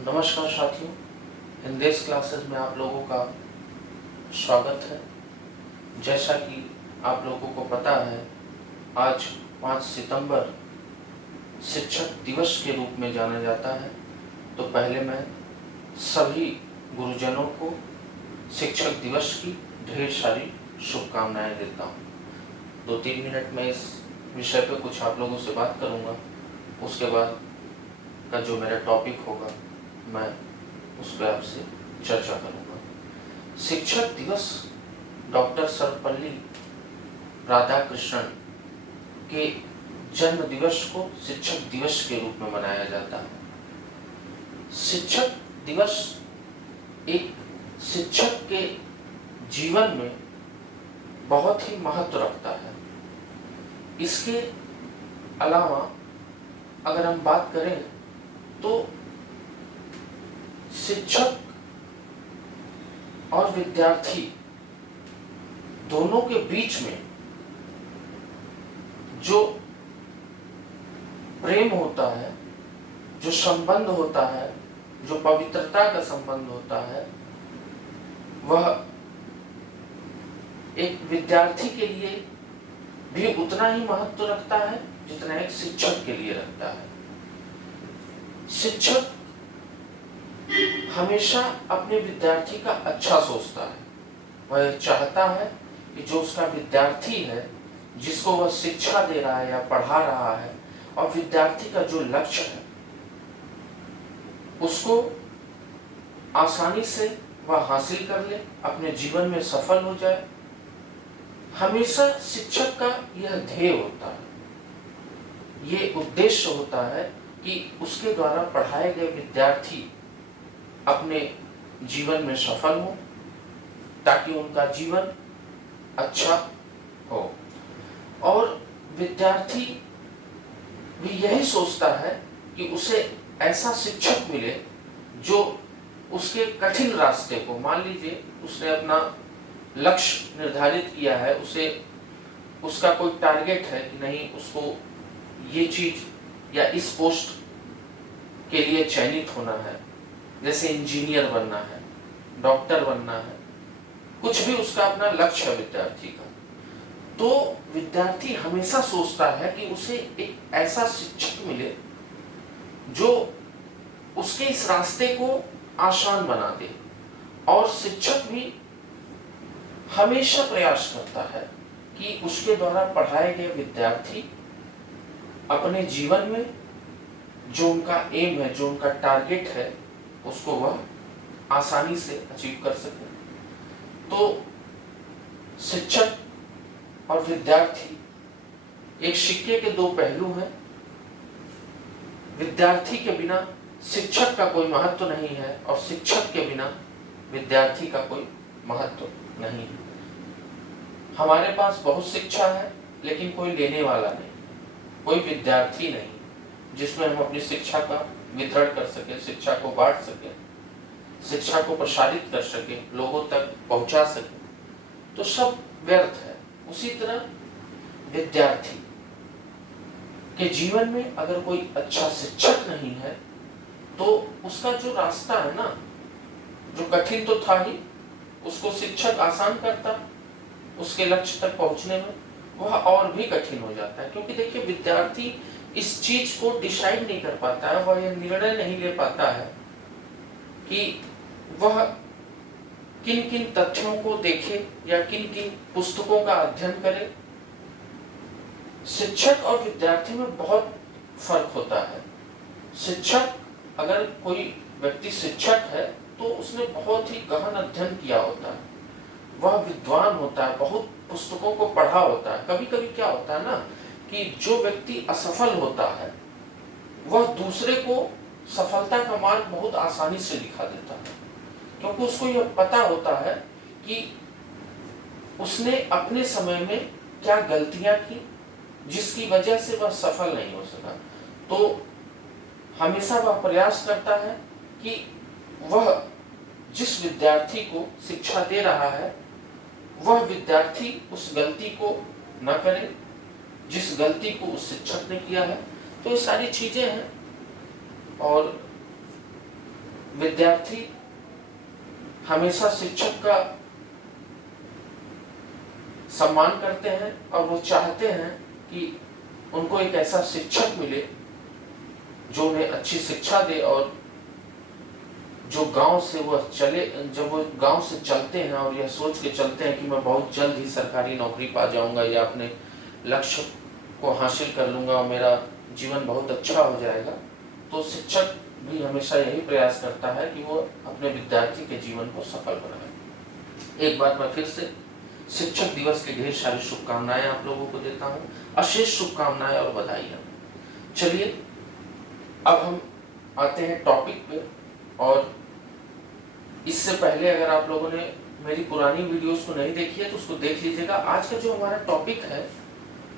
नमस्कार साथियों, हिंदेश क्लासेस में आप लोगों का स्वागत है। जैसा कि आप लोगों को पता है, आज 5 सितंबर शिक्षक दिवस के रूप में जाना जाता है। तो पहले मैं सभी गुरुजनों को शिक्षक दिवस की ढेर सारी शुभकामनाएं देता हूँ। 2-3 मिनट में इस विषय पे कुछ आप लोगों से बात करूँगा। उसके बाद का जो मेरा टॉपिक होगा मैं उस पर आपसे चर्चा करूँगा। शिक्षक दिवस डॉक्टर सर्वपल्ली राधाकृष्णन के जन्म दिवस को शिक्षक दिवस के रूप में मनाया जाता है। शिक्षक दिवस एक शिक्षक के जीवन में बहुत ही महत्व रखता है। इसके अलावा अगर हम बात करें तो शिक्षक और विद्यार्थी दोनों के बीच में जो प्रेम होता है, जो संबंध होता है, जो पवित्रता का संबंध होता है, वह एक विद्यार्थी के लिए भी उतना ही महत्व रखता है जितना एक शिक्षक के लिए रखता है। शिक्षक हमेशा अपने विद्यार्थी का अच्छा सोचता है। वह चाहता है कि जो उसका विद्यार्थी है, जिसको वह शिक्षा दे रहा है या पढ़ा रहा है, और विद्यार्थी का जो लक्ष्य है उसको आसानी से वह हासिल कर ले, अपने जीवन में सफल हो जाए। हमेशा शिक्षक का यह ध्येय होता है, ये उद्देश्य होता है कि उसके द्वारा पढ़ाए गए विद्यार्थी अपने जीवन में सफल हो, ताकि उनका जीवन अच्छा हो। और विद्यार्थी भी यही सोचता है कि उसे ऐसा शिक्षक मिले जो उसके कठिन रास्ते को, मान लीजिए उसने अपना लक्ष्य निर्धारित किया है, उसे उसका कोई टारगेट है कि नहीं, उसको ये चीज या इस पोस्ट के लिए चयनित होना है, जैसे इंजीनियर बनना है, डॉक्टर बनना है, कुछ भी उसका अपना लक्ष्य है विद्यार्थी का, तो विद्यार्थी हमेशा सोचता है कि उसे एक ऐसा शिक्षक मिले जो उसके इस रास्ते को आसान बना दे। और शिक्षक भी हमेशा प्रयास करता है कि उसके द्वारा पढ़ाए गए विद्यार्थी अपने जीवन में जो उनका एम है, जो उनका टारगेट है, उसको वह आसानी से अचीव कर सके। तो शिक्षक और विद्यार्थी एक सिक्के के दो पहलू हैं। विद्यार्थी के बिना शिक्षक का कोई महत्व नहीं है, और शिक्षक के बिना विद्यार्थी का कोई महत्व नहीं है। हमारे पास बहुत शिक्षा है, लेकिन कोई लेने वाला नहीं, कोई विद्यार्थी नहीं जिसमें हम अपनी शिक्षा का वितरण कर सके, शिक्षा को बांट सके, शिक्षा को प्रसारित कर सके, लोगों तक पहुंचा सके, तो सब व्यर्थ है। उसी तरह विद्यार्थी के जीवन में अगर कोई अच्छा शिक्षक नहीं है तो उसका जो रास्ता है ना, जो कठिन तो था ही, उसको शिक्षक आसान करता, उसके लक्ष्य तक पहुंचने में वह और भी कठिन हो जाता है। क्योंकि देखिए, विद्यार्थी इस चीज को डिसाइड नहीं कर पाता है, वह यह निर्णय नहीं ले पाता है कि वह किन किन तथ्यों को देखे या किन किन पुस्तकों का अध्ययन करे। शिक्षक और विद्यार्थी में बहुत फर्क होता है। शिक्षक, अगर कोई व्यक्ति शिक्षक है तो उसने बहुत ही गहन अध्ययन किया होता है, वह विद्वान होता है, बहुत पुस्तकों को पढ़ा होता है। कभी कभी क्या होता है ना कि जो व्यक्ति असफल होता है वह दूसरे को सफलता का मार्ग बहुत आसानी से दिखा देता है, क्योंकि उसको यह पता होता है कि उसने अपने समय में क्या गलतियां की जिसकी वजह से वह सफल नहीं हो सका। तो हमेशा वह प्रयास करता है कि वह जिस विद्यार्थी को शिक्षा दे रहा है वह विद्यार्थी उस गलती को न करे जिस गलती को उस शिक्षक ने किया है। तो ये सारी चीजें हैं। और विद्यार्थी हमेशा शिक्षक का सम्मान करते हैं और वो चाहते हैं कि उनको एक ऐसा शिक्षक मिले जो उन्हें अच्छी शिक्षा दे, और जो गांव से वो चले, जब वो गांव से चलते हैं और यह सोच के चलते हैं कि मैं बहुत जल्द ही सरकारी नौकरी पा जाऊंगा या अपने लक्ष्य को हासिल कर लूंगा और मेरा जीवन बहुत अच्छा हो जाएगा, तो शिक्षक भी हमेशा यही प्रयास करता है कि वो अपने विद्यार्थी के जीवन को सफल बनाए। एक बार मैं फिर से शिक्षक दिवस की ढेर सारी शुभकामनाएं आप लोगों को देता हूं, अशेष शुभकामनाएं और बधाइयां। चलिए अब हम आते हैं टॉपिक पे, और इससे पहले अगर आप लोगों ने मेरी पुरानी वीडियोस को नहीं देखी है तो उसको देख लीजिएगा। आज का जो हमारा टॉपिक है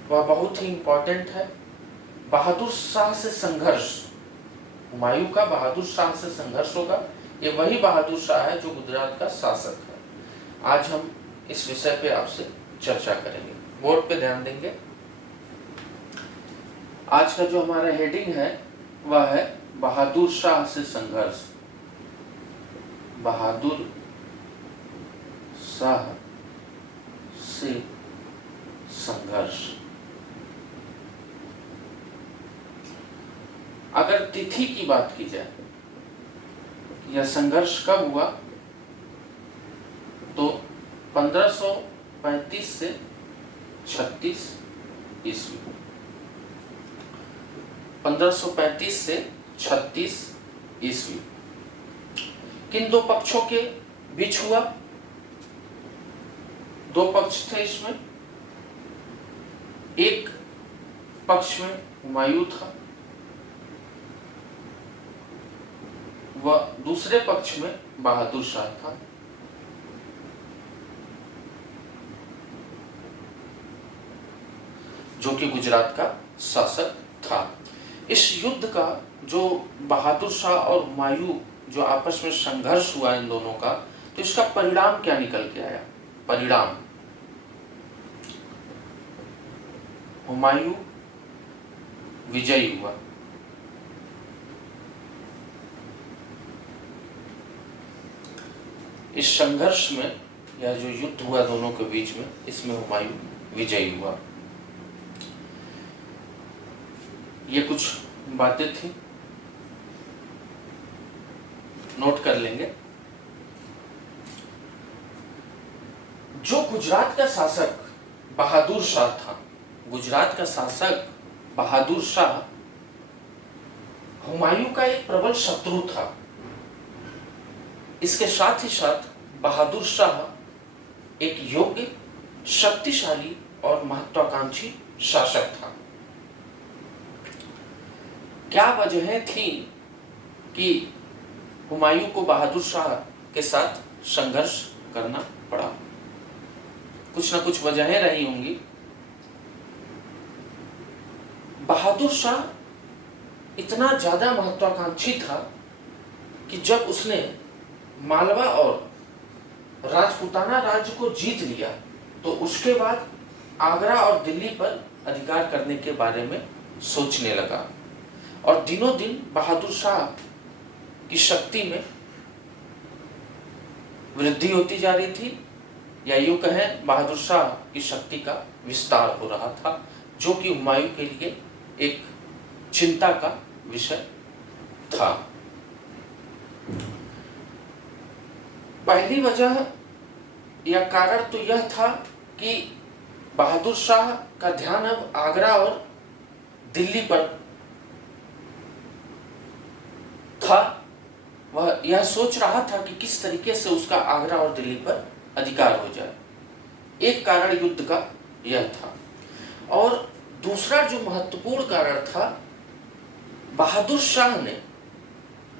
वह बहुत ही इंपॉर्टेंट है, बहादुर शाह से संघर्ष। हुमायूं का बहादुर शाह से संघर्ष होगा। ये वही बहादुर शाह है जो गुजरात का शासक है। आज हम इस विषय पे आपसे चर्चा करेंगे। बोर्ड पे ध्यान देंगे। आज का जो हमारा हेडिंग है वह है बहादुर शाह से संघर्ष। बहादुर शाह से संघर्ष। अगर तिथि की बात की जाए, यह संघर्ष कब हुआ, तो 1535 से 36 ईस्वी। 1535 से 36 ईस्वी। किन दो पक्षों के बीच हुआ? दो पक्ष थे इसमें। एक पक्ष में हुमायूं था, वह दूसरे पक्ष में बहादुर शाह था। जो कि गुजरात का शासक था। इस युद्ध का जो बहादुर शाह और हुमायूं जो आपस में संघर्ष हुआ इन दोनों का, तो इसका परिणाम क्या निकल के आया? परिणाम हुमायूं विजयी हुआ। इस संघर्ष में, या जो युद्ध हुआ दोनों के बीच में, इसमें हुमायूं विजयी हुआ। ये कुछ बातें थी, नोट कर लेंगे। जो गुजरात का शासक बहादुर शाह था, गुजरात का शासक बहादुर शाह हुमायूं का एक प्रबल शत्रु था। इसके साथ ही साथ बहादुर शाह एक योग्य, शक्तिशाली और महत्वाकांक्षी शासक था। क्या वजहें थी कि हुमायूं को बहादुर शाह के साथ संघर्ष करना पड़ा? कुछ ना कुछ वजहें रही होंगी। बहादुर शाह इतना ज्यादा महत्वाकांक्षी था कि जब उसने मालवा और राजपूताना राज्य को जीत लिया, तो उसके बाद आगरा और दिल्ली पर अधिकार करने के बारे में सोचने लगा। और दिनों दिन बहादुर शाह की शक्ति में वृद्धि होती जा रही थी, या यूं कहें बहादुर शाह की शक्ति का विस्तार हो रहा था, जो कि हुमायूं के लिए एक चिंता का विषय था। पहली वजह या कारण तो यह था कि बहादुर शाह का ध्यान अब आगरा और दिल्ली पर था। वह यह सोच रहा था कि किस तरीके से उसका आगरा और दिल्ली पर अधिकार हो जाए। एक कारण युद्ध का यह था। और दूसरा जो महत्वपूर्ण कारण था, बहादुर शाह ने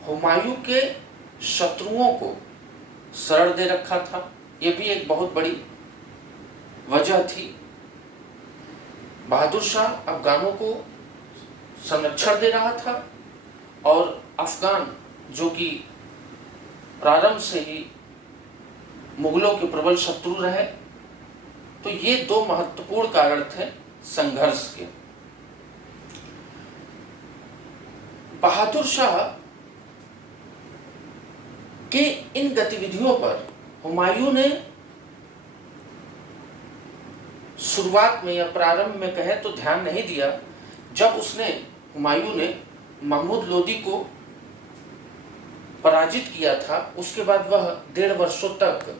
हुमायूं के शत्रुओं को शरण दे रखा था। यह भी एक बहुत बड़ी वजह थी। बहादुर शाह अफगानों को संरक्षण दे रहा था, और अफगान जो कि प्रारंभ से ही मुगलों के प्रबल शत्रु रहे, तो ये दो महत्वपूर्ण कारण थे संघर्ष के। बहादुर शाह कि इन गतिविधियों पर हुमायूं ने शुरुआत में या प्रारंभ में कहे तो ध्यान नहीं दिया। जब हुमायूं ने महमूद लोदी को पराजित किया था, उसके बाद वह 1.5 वर्षों तक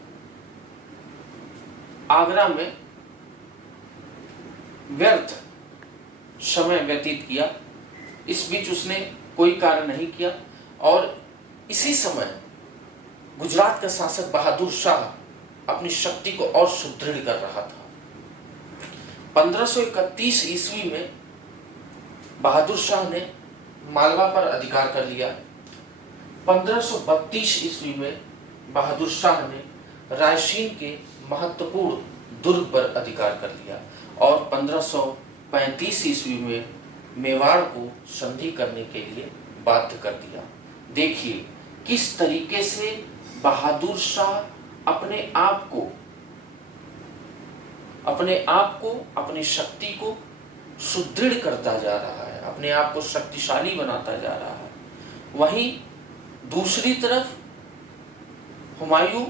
आगरा में व्यर्थ समय व्यतीत किया। इस बीच उसने कोई कार्य नहीं किया और इसी समय गुजरात का शासक बहादुर शाह अपनी शक्ति को और सुदृढ़ कर रहा था। 1531 ईस्वी में बहादुर शाह ने मालवा पर अधिकार कर लिया। 1532 ईस्वी में बहादुर शाह ने रायसीन के महत्वपूर्ण दुर्ग पर अधिकार कर लिया और 1535 ईस्वी में मेवाड़ को संधि करने के लिए बाध्य कर दिया। देखिए किस तरीके से बहादुर शाह अपने आप को, अपनी शक्ति को सुदृढ़ करता जा रहा है, अपने आप को शक्तिशाली बनाता जा रहा है। वहीं दूसरी तरफ हुमायूं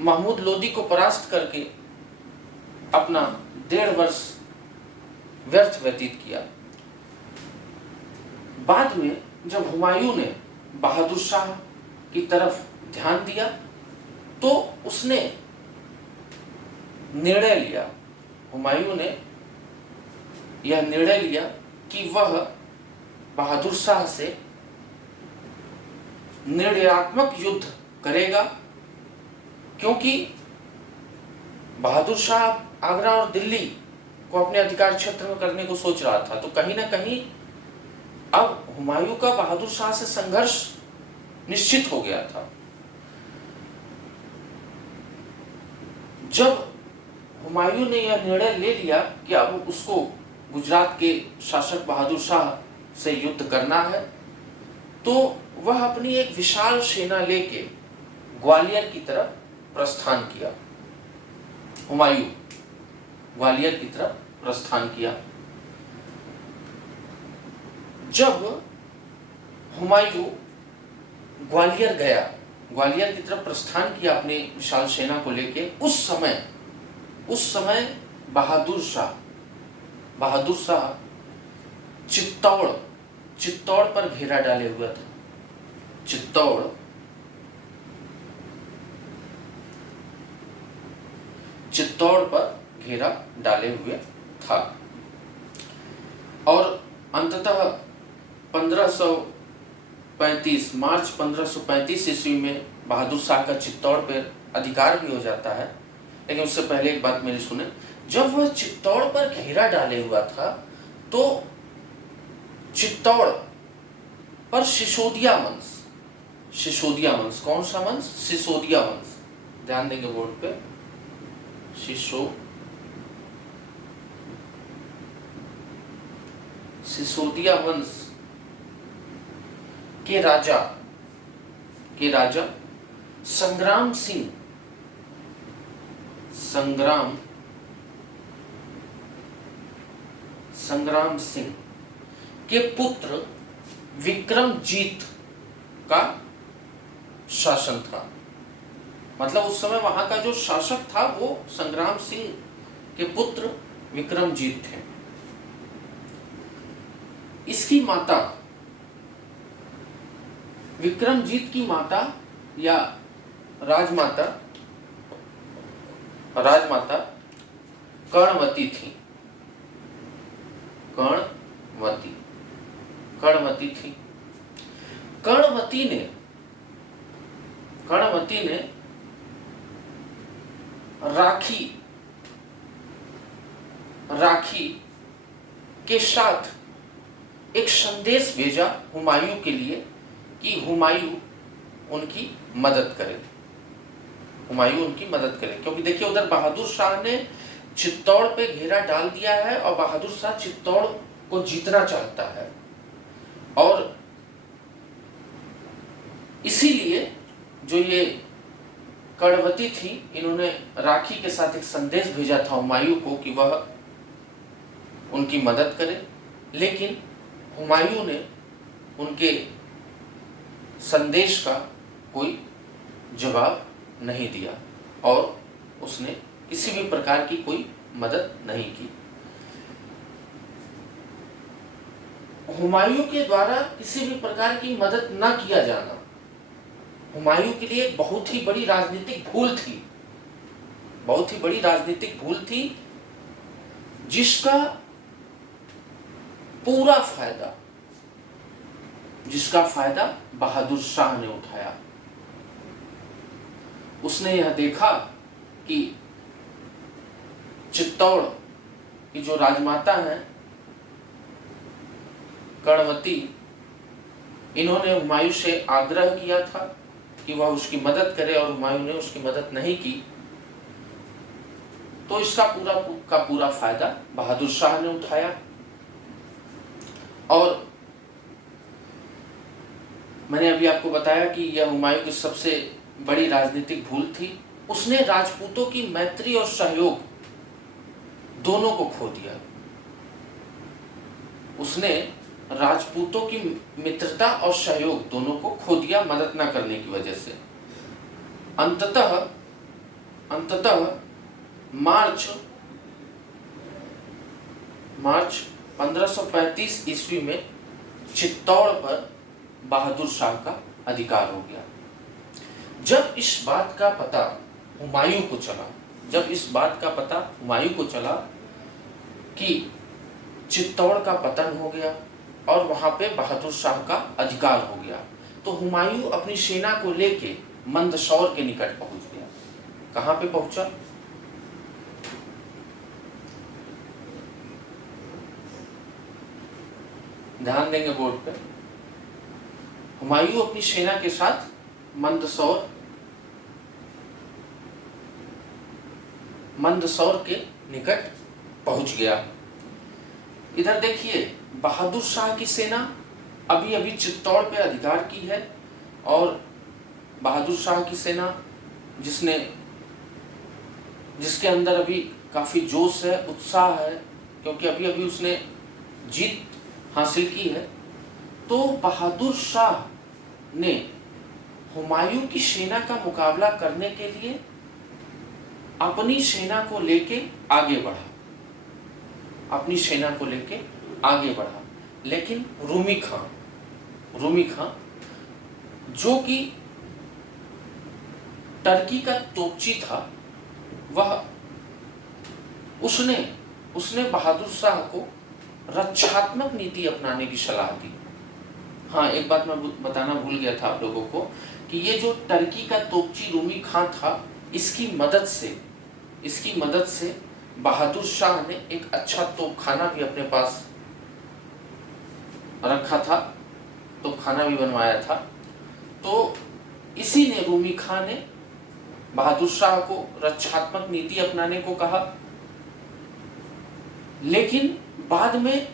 महमूद लोदी को परास्त करके अपना 1.5 वर्ष व्यर्थ व्यतीत किया। बाद में जब हुमायूं ने बहादुर शाह की तरफ ध्यान दिया तो उसने निर्णय लिया, हुमायूं ने यह निर्णय लिया कि वह बहादुर शाह से निर्णयात्मक युद्ध करेगा, क्योंकि बहादुर शाह आगरा और दिल्ली को अपने अधिकार क्षेत्र में करने को सोच रहा था। तो कहीं ना कहीं अब हुमायूं का बहादुर शाह से संघर्ष निश्चित हो गया था। जब हुमायूं ने यह निर्णय ले लिया कि अब उसको गुजरात के शासक बहादुर शाह से युद्ध करना है, तो वह अपनी एक विशाल सेना लेके ग्वालियर की तरफ प्रस्थान किया। हुमायूं ग्वालियर की तरफ प्रस्थान किया। जब हुमायूं ग्वालियर गया, ग्वालियर की तरफ प्रस्थान किया अपनी विशाल सेना को लेके, उस समय बहादुर शाह चित्तौड़ पर घेरा डाले हुआ था। चित्तौड़ पर घेरा डाले हुए था और अंततः मार्च 1535 ईस्वी में बहादुर शाह का चित्तौड़ पर अधिकार भी हो जाता है। लेकिन उससे पहले एक बात मेरी सुने। जब वह चित्तौड़ पर घेरा डाले हुआ था तो चित्तौड़ पर सिसोदिया वंश, कौन सा वंश? सिसोदिया वंश। ध्यान देंगे बोर्ड पे, सिसोदिया वंश के राजा संग्राम सिंह के पुत्र विक्रमजीत का शासन था। मतलब उस समय वहां का जो शासक था वो संग्राम सिंह के पुत्र विक्रमजीत थे। इसकी माता, विक्रमजीत की माता या राजमाता कर्णवती थी। कर्णवती ने राखी के साथ एक संदेश भेजा हुमायूं के लिए कि हुमायूं उनकी मदद करे, क्योंकि देखिए उधर बहादुर शाह ने चित्तौड़ पे घेरा डाल दिया है और बहादुर शाह चित्तौड़ को जीतना चाहता है। और इसीलिए जो ये कर्णवती थी, इन्होंने राखी के साथ एक संदेश भेजा था हुमायूं को कि वह उनकी मदद करे। लेकिन हुमायूं ने उनके संदेश का कोई जवाब नहीं दिया और उसने किसी भी प्रकार की कोई मदद नहीं की। हुमायूं के द्वारा किसी भी प्रकार की मदद न किया जाना हुमायूं के लिए बहुत ही बड़ी राजनीतिक भूल थी, बहुत ही बड़ी राजनीतिक भूल थी, जिसका पूरा फायदा बहादुर शाह ने उठाया। उसने यह देखा कि चित्तौड़ की जो राजमाता हैं कर्णवती, इन्होंने हुमायूं से आग्रह किया था कि वह उसकी मदद करे और हुमायूं ने उसकी मदद नहीं की, तो इसका पूरा फायदा बहादुर शाह ने उठाया। और मैंने अभी आपको बताया कि यह हुमायूं की सबसे बड़ी राजनीतिक भूल थी। उसने राजपूतों की मैत्री और सहयोग दोनों को खो दिया। उसने राजपूतों की मित्रता और सहयोग दोनों को खो दिया मदद न करने की वजह से। अंततः मार्च 1535 ईस्वी में चित्तौड़ पर बहादुर शाह का अधिकार हो गया। जब इस बात का पता हुमायूं को चला कि चित्तौड़ का पतन हो गया और वहां पे बहादुर शाह का अधिकार हो गया, तो हुमायूं अपनी सेना को लेके मंदसौर के निकट पहुंच गया। कहां पे पहुंचा? ध्यान देंगे बोर्ड पे। हुमायूं अपनी सेना के साथ मंदसौर के निकट पहुंच गया। इधर देखिए, बहादुर शाह की सेना अभी अभी चित्तौड़ पे अधिकार की है और बहादुर शाह की सेना जिसके अंदर अभी काफी जोश है, उत्साह है, क्योंकि अभी अभी उसने जीत हासिल की है। तो बहादुर शाह ने हुमायूं की सेना का मुकाबला करने के लिए अपनी सेना को लेके आगे बढ़ा, लेकिन रूमी खां जो कि टर्की का तोपची था, उसने बहादुर शाह को रक्षात्मक नीति अपनाने की सलाह दी। हाँ, एक बात मैं बताना भूल गया था आप लोगों को कि ये जो टर्की का तोपची रूमी खां था, इसकी मदद से बहादुर शाह ने एक अच्छा तोपखाना भी अपने पास रखा था, तोपखाना भी बनवाया था। तो इसी ने रूमी खां ने बहादुर शाह को रक्षात्मक नीति अपनाने को कहा, लेकिन बाद में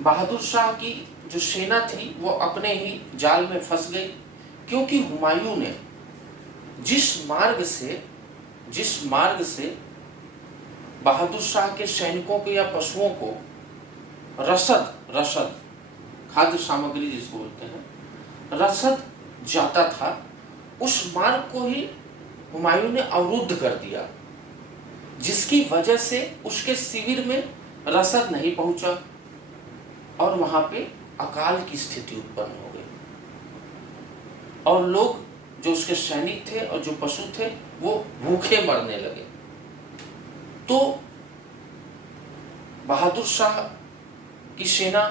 बहादुर शाह की जो सेना थी वो अपने ही जाल में फंस गई, क्योंकि हुमायूं ने जिस मार्ग से बहादुर शाह के सैनिकों को या पशुओं को रसद खाद्य सामग्री जिसको बोलते हैं, रसद जाता था, उस मार्ग को ही हुमायूं ने अवरुद्ध कर दिया, जिसकी वजह से उसके शिविर में रसद नहीं पहुंचा और वहां पे अकाल की स्थिति उत्पन्न हो गई और लोग जो उसके सैनिक थे और जो पशु थे वो भूखे मरने लगे। तो बहादुर शाह की सेना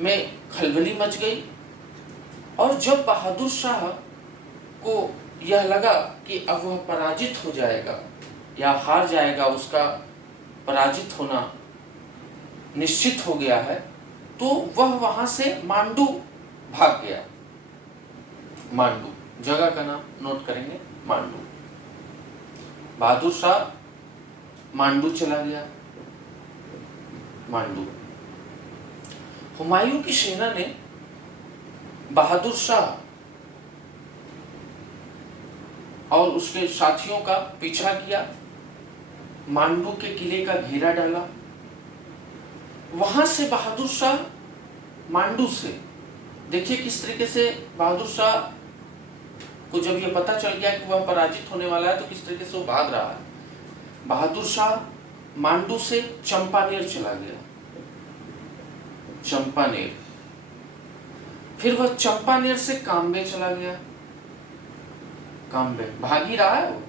में खलबली मच गई और जब बहादुर शाह को यह लगा कि अब वह पराजित हो जाएगा या हार जाएगा, उसका पराजित होना निश्चित हो गया है, तो वह वहां से मांडू भाग गया। मांडू जगह का नाम नोट करेंगे, मांडू। बहादुर शाह मांडू चला गया। मांडू हुमायूं की सेना ने बहादुर शाह और उसके साथियों का पीछा किया, मांडू के किले का घेरा डाला। वहां से बहादुर शाह मांडू से। देखिए किस तरीके से बहादुर शाह को जब ये पता चल गया कि वह पराजित होने वाला है तो किस तरीके से वो भाग रहा है। बहादुर शाह मांडू से चंपानेर चला गया, चंपानेर। फिर वह चंपानेर से काम्बे चला गया, काम्बे, भाग ही रहा है वो।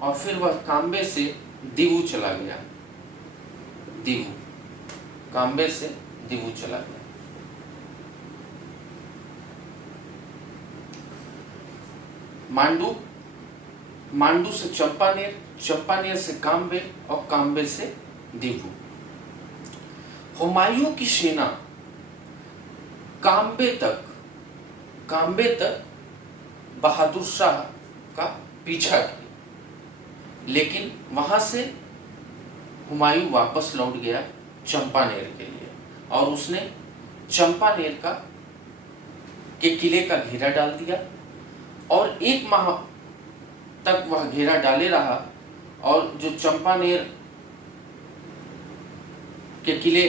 और फिर वह काम्बे से दीवू चला गया, दीवू, काम्बे से दीवू चला गया। मांडू, मांडू से चंपानेर, चंपानेर से काम्बे और काम्बे से दीवू। हुमायूं की सेना काम्बे तक बहादुर शाह का पीछा की, लेकिन वहां से हुमायूं वापस लौट गया चंपानेर के लिए और उसने चंपानेर के किले का घेरा डाल दिया और 1 माह तक वह घेरा डाले रहा। और जो चंपानेर के किले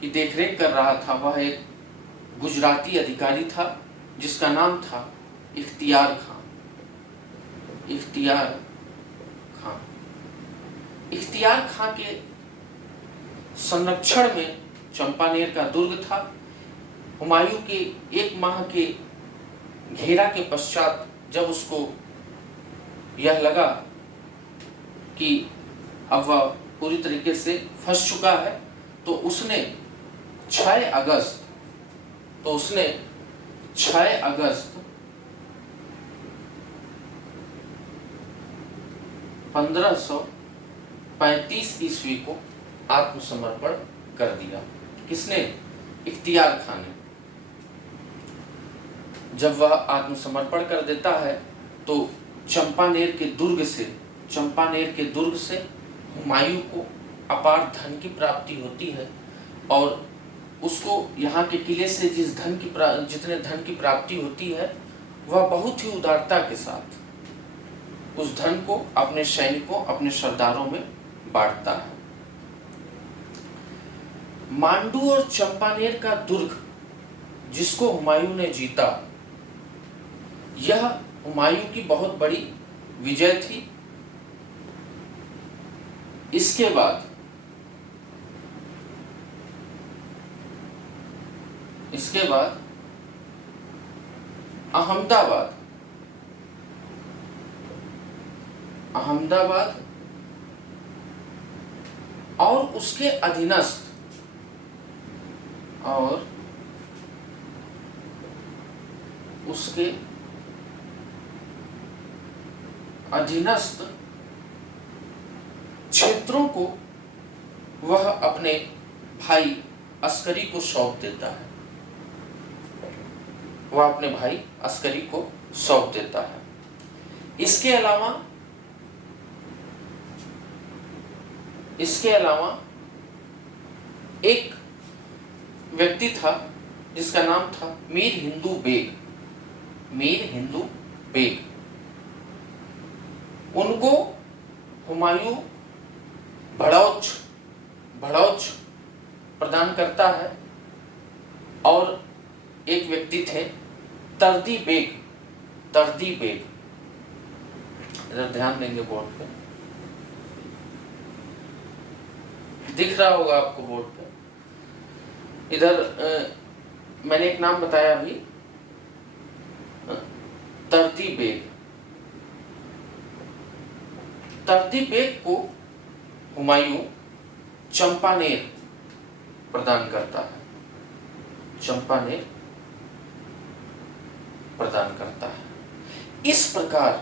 की देखरेख कर रहा था वह एक गुजराती अधिकारी था जिसका नाम था इख्तियार खान। इख्तियार खान, इख्तियार खान के संरक्षण में चंपानेर का दुर्ग था। हुमायूं के 1 माह के घेरा के पश्चात जब उसको यह लगा कि अब वह पूरी तरीके से फंस चुका है तो उसने 6 अगस्त 1535 ईस्वी को आत्मसमर्पण कर दिया। किसने? इख्तियार खान ने। जब वह आत्मसमर्पण कर देता है तो चंपानेर के दुर्ग से हुमायूं को अपार धन की प्राप्ति होती है और उसको यहाँ के किले से जितने धन की प्राप्ति होती है वह बहुत ही उदारता के साथ उस धन को अपने सैनिकों, अपने सरदारों में बांटता है। मांडू और चंपानेर का दुर्ग जिसको हुमायूं ने जीता, यह हुमायूं की बहुत बड़ी विजय थी। इसके बाद अहमदाबाद और उसके अधीनस्थ क्षेत्रों को वह अपने भाई अस्करी को सौंप देता है। इसके अलावा एक व्यक्ति था जिसका नाम था मीर हिंदू बेग। उनको हुमायूं भड़ौच प्रदान करता है। और एक व्यक्ति थे तर्दी बेग। इधर ध्यान देंगे, बोर्ड पे दिख रहा होगा आपको, बोर्ड पे। इधर मैंने एक नाम बताया अभी, तर्दी बेग को हुमायूं चंपानेर प्रदान करता है। इस प्रकार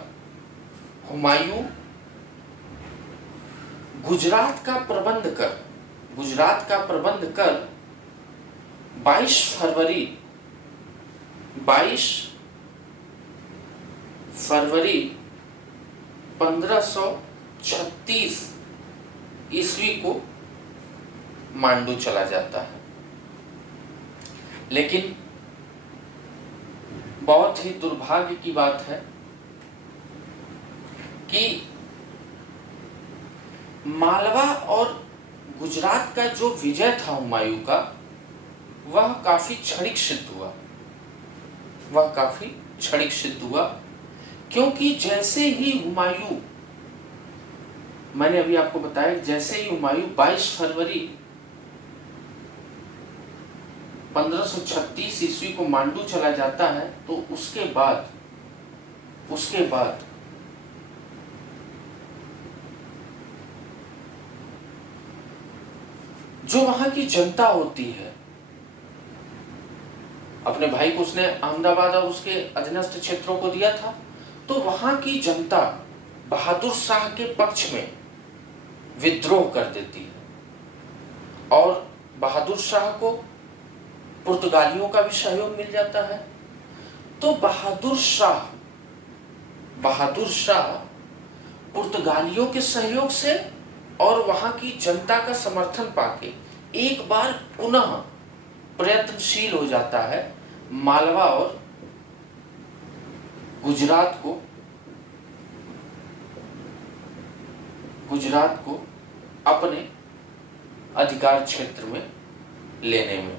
हुमायूं गुजरात का प्रबंध कर 22 फरवरी 1536 ईस्वी को मांडू चला जाता है। लेकिन बहुत ही दुर्भाग्य की बात है कि मालवा और गुजरात का जो विजय था हुमायूं का, वह काफी क्षणिक सिद्ध हुआ, वह काफी क्षणिक सिद्ध हुआ, क्योंकि जैसे ही हुमायूं, मैंने अभी आपको बताया, जैसे ही हुमायूं 22 फरवरी 1536 ईस्वी को मांडू चला जाता है, तो उसके बाद जो वहां की जनता होती है, अपने भाई को उसने अहमदाबाद और उसके अधीनस्थ क्षेत्रों को दिया था, तो वहां की जनता बहादुर शाह के पक्ष में विद्रोह कर देती है और बहादुर शाह को पुर्तगालियों का भी सहयोग मिल जाता है। तो बहादुर शाह पुर्तगालियों के सहयोग से और वहां की जनता का समर्थन पाके एक बार पुनः प्रयत्नशील हो जाता है मालवा और गुजरात को अपने अधिकार क्षेत्र में लेने में,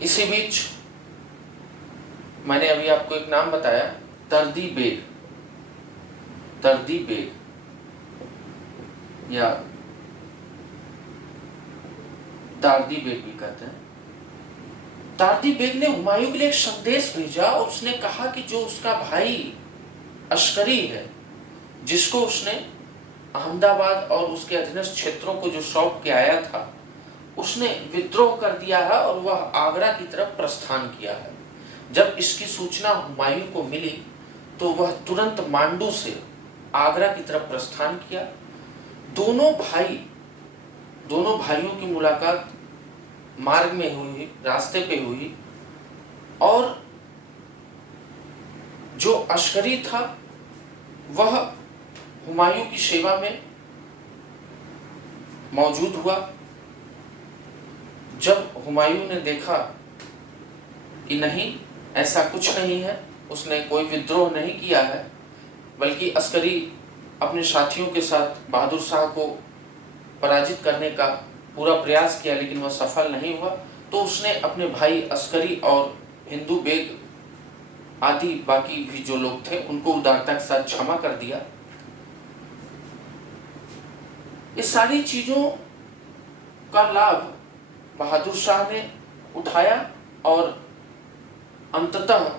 इसी बीच मैंने अभी आपको एक नाम बताया, तर्दी बेग या तारदी बेग भी कहते हैं। तारदी बेग ने हुमायूं के लिए एक संदेश भेजा और उसने कहा कि जो उसका भाई अस्करी है, जिसको उसने अहमदाबाद और उसके अधीनस्थ क्षेत्रों को जो सौंप के आया था, उसने विद्रोह कर दिया है और वह आगरा की तरफ प्रस्थान किया है। जब इसकी सूचना हुमायूं को मिली तो वह तुरंत मांडू से आगरा की तरफ प्रस्थान किया। दोनों भाइयों की मुलाकात मार्ग में हुई, रास्ते पे हुई, और जो अस्करी था वह हुमायूं की सेवा में मौजूद हुआ। जब हुमायूं ने देखा कि नहीं, ऐसा कुछ नहीं है, उसने कोई विद्रोह नहीं किया है, बल्कि अस्करी अपने साथियों के साथ बहादुर शाह को पराजित करने का पूरा प्रयास किया लेकिन वह सफल नहीं हुआ, तो उसने अपने भाई अस्करी और हिंदू बेग आदि बाकी भी जो लोग थे उनको उदारता के साथ क्षमा कर दिया। इस सारी चीजों का लाभ बहादुर शाह ने उठाया और अंततः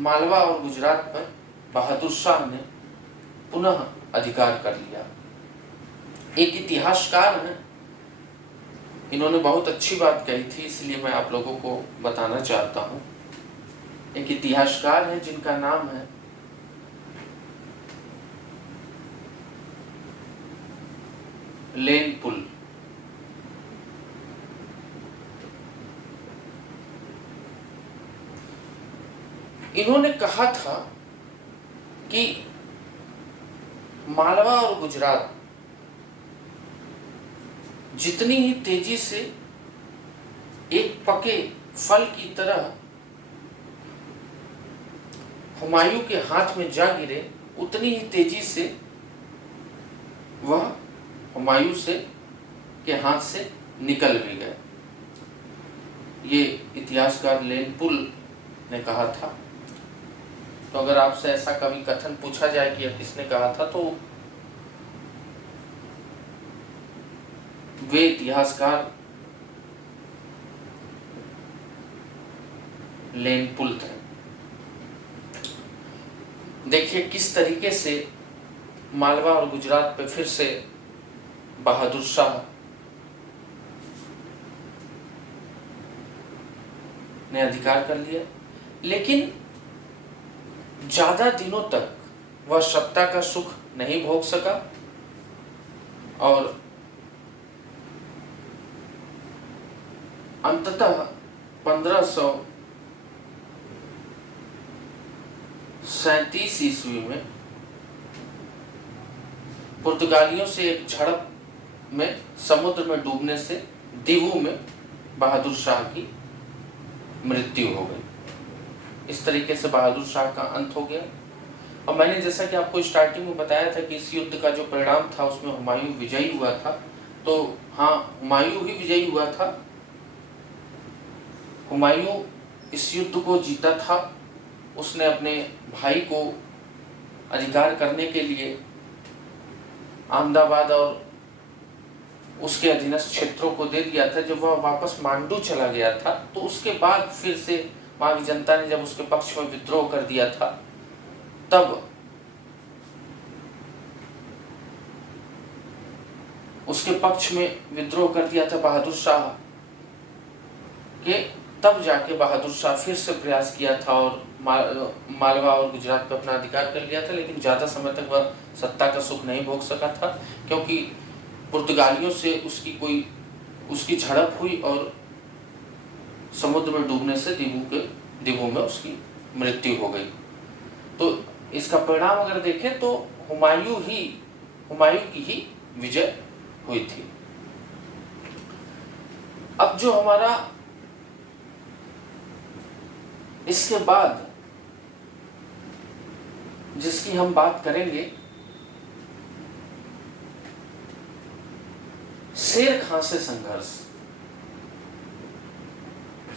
मालवा और गुजरात पर बहादुर शाह ने पुनः अधिकार कर लिया। एक इतिहासकार हैं, इन्होंने बहुत अच्छी बात कही थी, इसलिए मैं आप लोगों को बताना चाहता हूं। एक इतिहासकार है जिनका नाम है लेनपुल। इन्होंने कहा था कि मालवा और गुजरात जितनी ही तेजी से एक पके फल की तरह हुमायूं के हाथ में जा गिरे, उतनी ही तेजी से वह हुमायूं के हाथ से निकल भी गए। ये इतिहासकार लेनपुल ने कहा था। तो अगर आपसे ऐसा कभी कथन पूछा जाए कि यह किसने कहा था, तो वे इतिहासकार लेनपुल थे। देखिए किस तरीके से मालवा और गुजरात पे फिर से बहादुर शाह ने अधिकार कर लिया, लेकिन ज्यादा दिनों तक वह सत्ता का सुख नहीं भोग सका और अंततः 1537 ईस्वी में पुर्तगालियों से एक झड़प में समुद्र में डूबने से दीवू में बहादुर शाह की मृत्यु हो गई। इस तरीके से बहादुर शाह का अंत हो गया। और मैंने जैसा कि आपको स्टार्टिंग में बताया था कि इस युद्ध का जो परिणाम था उसमें हुमायूं विजयी हुआ था, तो हाँ, हुमायूं ही विजयी हुआ था। हुमायूं इस युद्ध को जीता था। उसने अपने भाई को अधिकार करने के लिए अहमदाबाद और उसके अधीनस्थ क्षेत्रों को दे दिया था। जब वह वापस मांडू चला गया था तो उसके बाद फिर से वहां की जनता ने जब उसके पक्ष में विद्रोह कर दिया था, तब उसके पक्ष में विद्रोह कर दिया था बहादुर शाह के, तब जाके बहादुर शाह फिर से प्रयास किया था और मालवा और गुजरात पर अपना अधिकार कर लिया था। लेकिन ज़्यादा समय तक वह सत्ता का सुख नहीं भोग सका था, क्योंकि पुर्तगालियों से उसकी झड़प हुई और समुद्र में डूबने से दीबू में उसकी मृत्यु हो गई। तो इसका परिणाम अगर देखें तो हुमायूं की ही विजय हुई थी। अब जो हमारा इसके बाद जिसकी हम बात करेंगे, शेर खां से संघर्ष।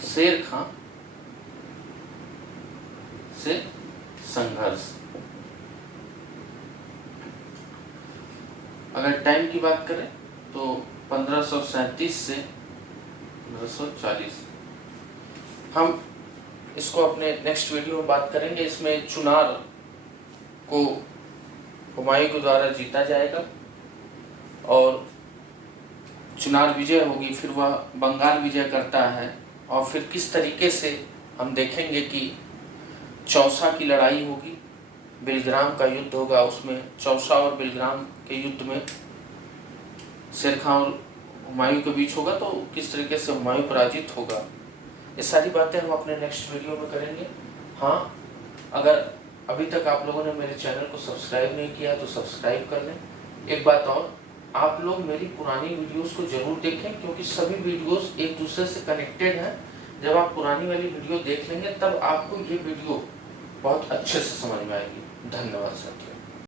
शेर खां से संघर्ष। अगर टाइम की बात करें तो 1537 से 1540। हम इसको अपने नेक्स्ट वीडियो में बात करेंगे। इसमें चुनार को हुमायूं के द्वारा जीता जाएगा और चुनार विजय होगी। फिर वह बंगाल विजय करता है और फिर किस तरीके से हम देखेंगे कि चौसा की लड़ाई होगी, बिलग्राम का युद्ध होगा। उसमें चौसा और बिलग्राम के युद्ध में शेर खां और हुमायूं के बीच होगा, तो किस तरीके से हुमायूं पराजित होगा। ये सारी बातें हम अपने नेक्स्ट वीडियो में करेंगे। हाँ, अगर अभी तक आप लोगों ने मेरे चैनल को सब्सक्राइब नहीं किया तो सब्सक्राइब कर लें। एक बात और, आप लोग मेरी पुरानी वीडियोस को जरूर देखें, क्योंकि सभी वीडियोस एक दूसरे से कनेक्टेड हैं। जब आप पुरानी वाली वीडियो देख लेंगे तब आपको ये वीडियो बहुत अच्छे से समझ में आएगी। धन्यवाद साथियों।